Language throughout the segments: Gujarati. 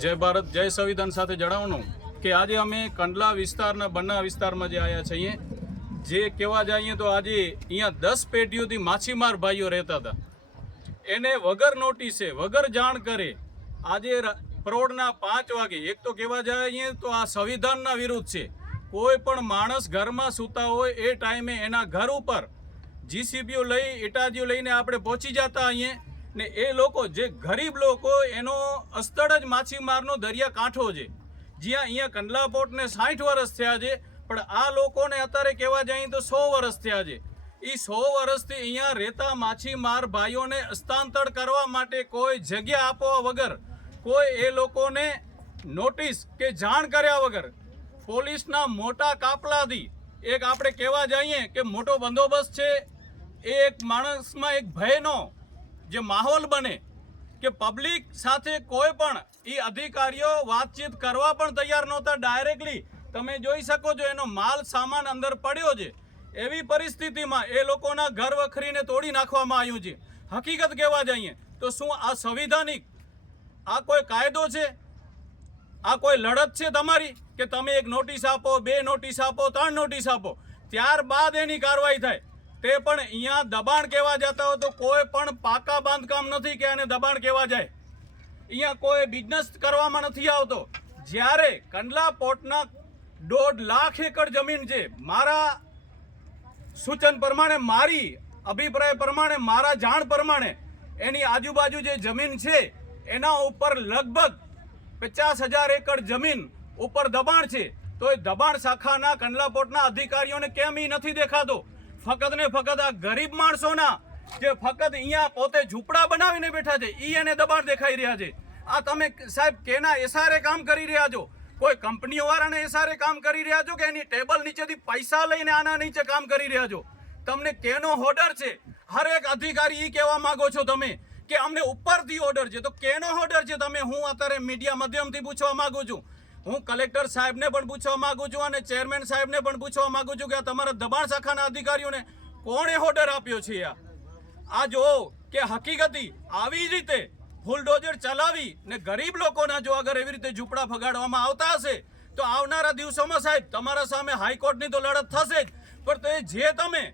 જય ભારત જય સંવિધાન સાથે જણાવવાનું કે આજે અમે કંડલા વિસ્તારના બન્ના વિસ્તારમાં જે આવ્યા છીએ, જે કહેવા જઈએ તો આજે અહીંયા 10 પેઢીઓથી માછીમાર ભાઈઓ રહેતા હતા. એને વગર નોટિસે વગર જાણ કરે આજે પરોઢના 5 વાગે, એક તો કહેવા જઈએ તો આ સંવિધાનના વિરુદ્ધ છે. કોઈ પણ માણસ ઘરમાં સૂતા હોય એ ટાઈમે એના ઘર ઉપર જીસીબીઓ લઈ ઇટાજીઓ લઈને આપણે પહોંચી જતા અહીંયા ને એ લોકો જે ગરીબ લોકો એનો અસ્તળ જ માછીમારનો દરિયા કાંઠો છે, જ્યાં અહીંયા કંડલા પોર્ટને 60 વર્ષ થયા છે, પણ આ લોકોને અત્યારે કહેવા જઈએ તો 100 વર્ષ થયા છે. એ 100 વર્ષથી અહીંયા રહેતા માછીમાર ભાઈઓને હસ્તાંતર કરવા માટે કોઈ જગ્યા આપવા વગર, કોઈ એ લોકોને નોટિસ કે જાણ કર્યા વગર પોલીસના મોટા કાફલાથી એક આપણે કહેવા જઈએ કે મોટો બંદોબસ્ત છે, એ એક માણસમાં એક ભયનો જે માહોલ બને કે પબ્લિક સાથે કોઈ પણ એ અધિકારીઓ વાતચીત કરવા પણ તૈયાર નહોતા. ડાયરેક્ટલી તમે જોઈ શકો છો એનો માલ સામાન અંદર પડ્યો છે. એવી પરિસ્થિતિમાં એ લોકોના ઘર વખરીને તોડી નાખવામાં આવ્યું છે. હકીકત કહેવા જઈએ તો શું આ સંવિધાનિક, આ કોઈ કાયદો છે? આ કોઈ લડત છે તમારી કે તમે એક નોટિસ આપો, 2 નોટિસ આપો, 3 નોટિસ આપો, ત્યારબાદ એની કાર્યવાહી થાય? તે પણ અહીંયા દબાણ કહેવા જતા હોય તો કોઈ પણ પાકા બાંધકામ નથી કે આને દબાણ કહેવા જાય. અહીંયા કોઈ બિઝનેસ કરવામાં નથી આવતો. જ્યારે કંડલા પોર્ટના 1.5 લાખ એકડ જમીન છે, મારા સૂચન પ્રમાણે, મારી અભિપ્રાય પ્રમાણે, મારા જાણ પ્રમાણે એની આજુબાજુ જે જમીન છે એના ઉપર લગભગ 50,000 એકડ જમીન ઉપર દબાણ છે. તો એ દબાણ શાખાના કંડલા પોર્ટના અધિકારીઓને કેમ એ નથી દેખાતો? ફક્ત ને ફક્ત આ ગરીબ માણસોના જે ફક્ત અહીંયા પોતે ઝૂંપડા બનાવીને બેઠા છે એને દબાણ દેખાઈ રહ્યા છે. આ તમે સાહેબ કેના એસારે કામ કરી રહ્યા છો? કોઈ કંપનીઓ વાળાને એસારે કામ કરી રહ્યા છો કે એની ટેબલ નીચેથી પૈસા લઈને આના નીચે કામ કરી રહ્યા છો? તમને કેનો ઓર્ડર છે? હર એક અધિકારી એ કહેવા માંગો છો તમે કે અમને ઉપરથી ઓર્ડર છે, તો કેનો ઓર્ડર છે? તમે હું અત્યારે મીડિયા માધ્યમથી પૂછવા માંગુ છું. હું કલેક્ટર સાહેબને પણ પૂછવા માંગુ છું અને ચેરમેન સાહેબને પણ પૂછવા માંગુ છું કે આ તમારા દબાણ શાખાના અધિકારીઓને કોણે ઓર્ડર આપ્યો છે? આ જો કે હકીકતી આવી રીતે બુલડોઝર ચલાવી ને ગરીબ લોકોના જો અગર એવી રીતે ઝૂંપડા ફગાડવામાં આવતા હશે તો આવનારા દિવસોમાં સાહેબ તમારા સામે હાઈકોર્ટની તો લડત થશે જ, પણ તો જે તમે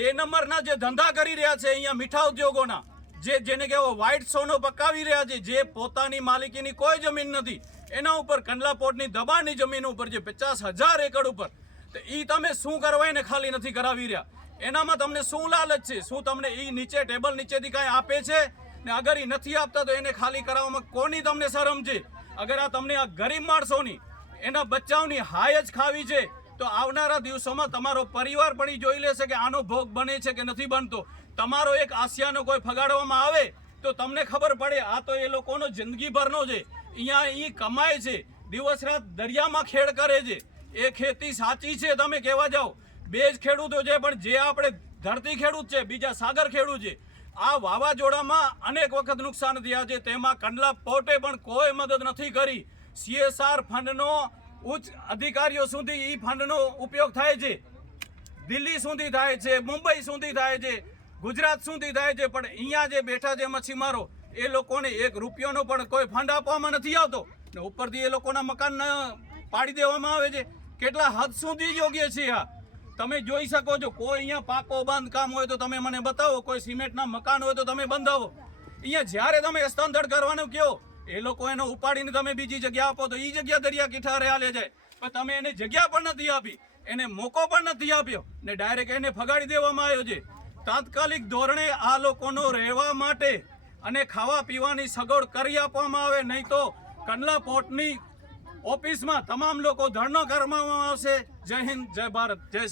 2 નંબરના જે ધંધા કરી રહ્યા છે અહીંયા મીઠા ઉદ્યોગોના, જેને કહેવો વ્હાઇટ સોનો પકાવી રહ્યા છે, જે પોતાની માલિકીની કોઈ જમીન નથી, એના ઉપર કંડલા પોર્ટની દબાણની જમીન ઉપર જે 50,000 એકડ ઉપર, તો એ તમે શું કરવા એને ખાલી નથી કરાવી રહ્યા? એનામાં તમને શું લાલચ છે? શું તમને એ નીચે ટેબલ નીચેથી કાંઈ આપે છે? ને અગર એ નથી આપતા તો એને ખાલી કરાવવામાં કોની તમને શરમ છે? અગર આ તમને આ ગરીબ માણસોની, એના બચ્ચાઓની હાય જ ખાવી છે તો આવનારા દિવસોમાં તમારો પરિવાર પણ એ જોઈ લેશે કે આનો ભોગ બને છે કે નથી બનતો. તમારો એક આસિયાનો કોઈ ફગાડવામાં આવે તો તમને ખબર પડે આ તો એ લોકોનો જિંદગીભરનો છે. અહીંયા એ કમાય છે, દિવસ રાત દરિયામાં ખેડ કરે છે. એ ખેતી સાચી છે? તમે કહેવા જાઓ 2 જ ખેડૂતો છે, પણ જે આપણે ધરતી ખેડૂત છે, બીજા સાગર ખેડૂત છે. આ વાવાઝોડામાં અનેક વખત નુકસાન થયા છે, તેમાં કંડલા પોર્ટે પણ કોઈ મદદ નથી કરી. CSR ફંડનો ઉચ્ચ અધિકારીઓ સુધી એ ફંડનો ઉપયોગ થાય છે, દિલ્હી સુધી થાય છે, મુંબઈ સુધી થાય છે, ગુજરાત સુધી થાય છે, પણ અહીંયા જે બેઠા છે મચ્છીમારો એ લોકોને 1 રૂપિયાનો પણ કોઈ ફંડ આપવામાં નથી આવતો ને ઉપરથી એ લોકોના મકાન પાડી દેવામાં આવે છે. કેટલા હદ સુધી યોગ્ય છે આ? તમે જોઈ શકો છો. કોઈ અહીંયા પાકો બાંધકામ હોય તો તમે મને બતાવો, કોઈ સિમેન્ટના મકાન હોય તો તમે બંધાવો. અહીંયા જ્યારે તમે હસ્તાંતર કરવાનું કહો એ લોકો એનો ઉપાડીને તમે બીજી જગ્યા આપો તો એ જગ્યા દરિયા કિનારે હાલે જાય, પણ તમે એને જગ્યા પણ નથી આપી, એને મોકો પણ નથી આપ્યો ને ડાયરેક્ટ એને ફગાડી દેવામાં આવ્યો છે. તાત્કાલિક ધોરણે આ લોકોનો રહેવા માટે અને ખાવા પીવાની સગવડ કરી આપવામાં આવે, નહીં તો કંડલા પોર્ટની ઓફિસમાં તમામ લોકો ધરણો કરવામાં આવશે. જય હિન્દ, જય ભારત, જય